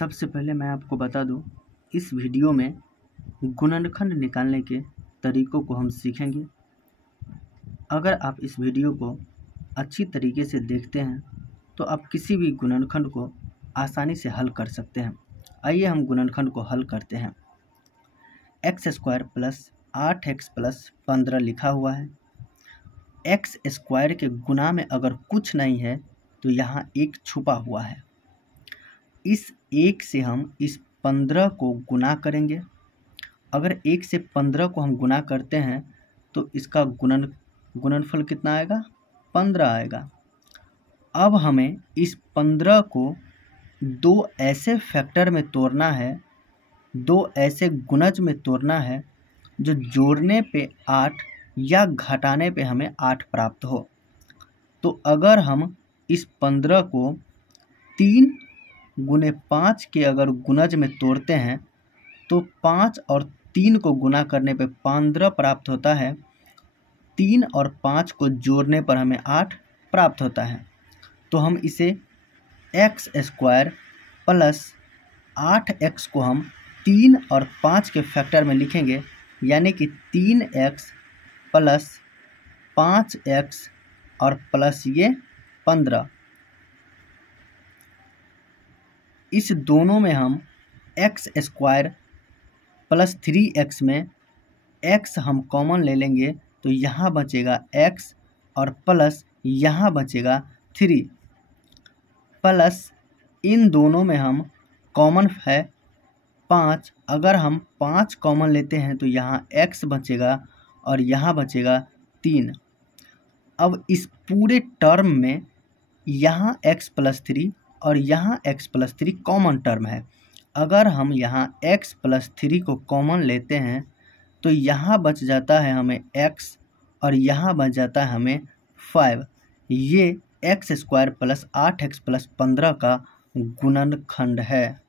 सबसे पहले मैं आपको बता दूं, इस वीडियो में गुणनखंड निकालने के तरीकों को हम सीखेंगे। अगर आप इस वीडियो को अच्छी तरीके से देखते हैं तो आप किसी भी गुणनखंड को आसानी से हल कर सकते हैं। आइए हम गुणनखंड को हल करते हैं। x² प्लस 8x प्लस 15 लिखा हुआ है। x² के गुणा में अगर कुछ नहीं है तो यहाँ एक छुपा हुआ है। इस 1 से हम इस 15 को गुणा करेंगे। अगर 1 से 15 को हम गुणा करते हैं तो इसका गुणनफल कितना आएगा? 15 आएगा। अब हमें इस 15 को दो ऐसे फैक्टर में तोड़ना है, दो ऐसे गुणज में तोड़ना है जो जोड़ने पे 8 या घटाने पे हमें 8 प्राप्त हो। तो अगर हम इस 15 को 3 गुने 5 के अगर गुणज में तोड़ते हैं तो 5 और 3 को गुणा करने पे 15 प्राप्त होता है। 3 और 5 को जोड़ने पर हमें 8 प्राप्त होता है। तो हम इसे x² प्लस 8x को हम 3 और 5 के फैक्टर में लिखेंगे, यानी कि 3x प्लस 5x और प्लस ये 15। इस दोनों में हम x² प्लस 3x में x हम कॉमन ले लेंगे तो यहाँ बचेगा x और प्लस यहाँ बचेगा 3, प्लस इन दोनों में हम कॉमन है 5। अगर हम 5 कॉमन लेते हैं तो यहाँ x बचेगा और यहाँ बचेगा 3। अब इस पूरे टर्म में यहाँ x प्लस 3 और यहाँ x प्लस 3 कॉमन टर्म है। अगर हम यहाँ x प्लस 3 को कॉमन लेते हैं तो यहाँ बच जाता है हमें x और यहाँ बच जाता है हमें 5। ये x² प्लस 8x प्लस 15 का गुणनखंड है।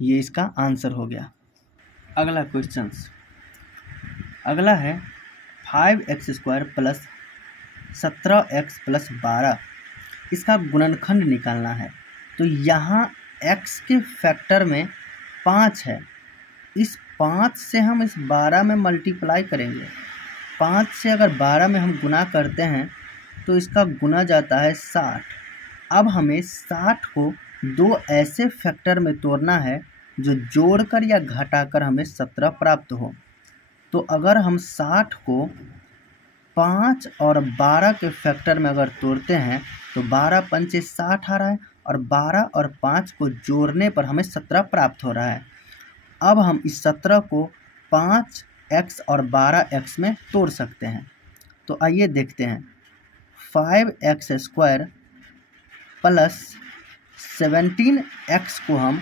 ये इसका आंसर हो गया। अगला क्वेश्चन, अगला है 5x² प्लस 17x प्लस 12। इसका गुणनखंड निकालना है। तो यहाँ x के फैक्टर में 5 है। इस 5 से हम इस 12 में मल्टीप्लाई करेंगे। 5 से अगर 12 में हम गुणा करते हैं तो इसका गुना जाता है 60। अब हमें 60 को दो ऐसे फैक्टर में तोड़ना है जो जोड़कर या घटाकर हमें 17 प्राप्त हो। तो अगर हम 60 को 5 और 12 के फैक्टर में अगर तोड़ते हैं तो 12 पंचे 60 आ रहा है और 12 और 5 को जोड़ने पर हमें 17 प्राप्त हो रहा है। अब हम इस 17 को 5x और 12x में तोड़ सकते हैं। तो आइए देखते हैं। 5x² प्लस 17x को हम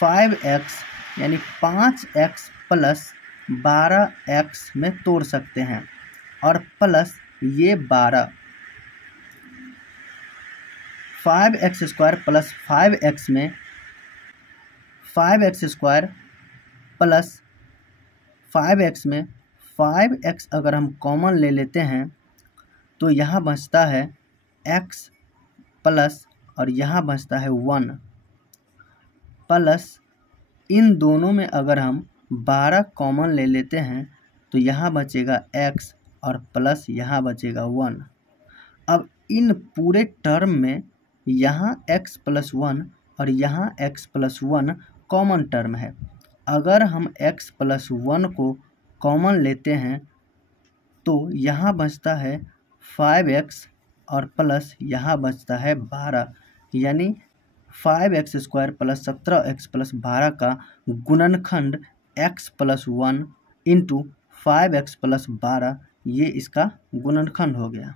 5x यानी 5x प्लस 12x में तोड़ सकते हैं और प्लस ये 12। 5x² प्लस 5x में 5x² प्लस 5x में 5x अगर हम कॉमन ले लेते हैं तो यहाँ बचता है x प्लस और यहाँ बचता है 1, प्लस इन दोनों में अगर हम 12 कॉमन ले लेते हैं तो यहाँ बचेगा x और प्लस यहाँ बचेगा 1। अब इन पूरे टर्म में यहाँ x प्लस 1 और यहाँ x प्लस 1 कॉमन टर्म है। अगर हम x प्लस 1 को कॉमन लेते हैं तो यहाँ बचता है 5x और प्लस यहाँ बचता है 12, यानी 5x² प्लस 17x प्लस 12 का गुणनखंड x plus 1 into 5x plus 12, ये इसका गुणनखंड हो गया।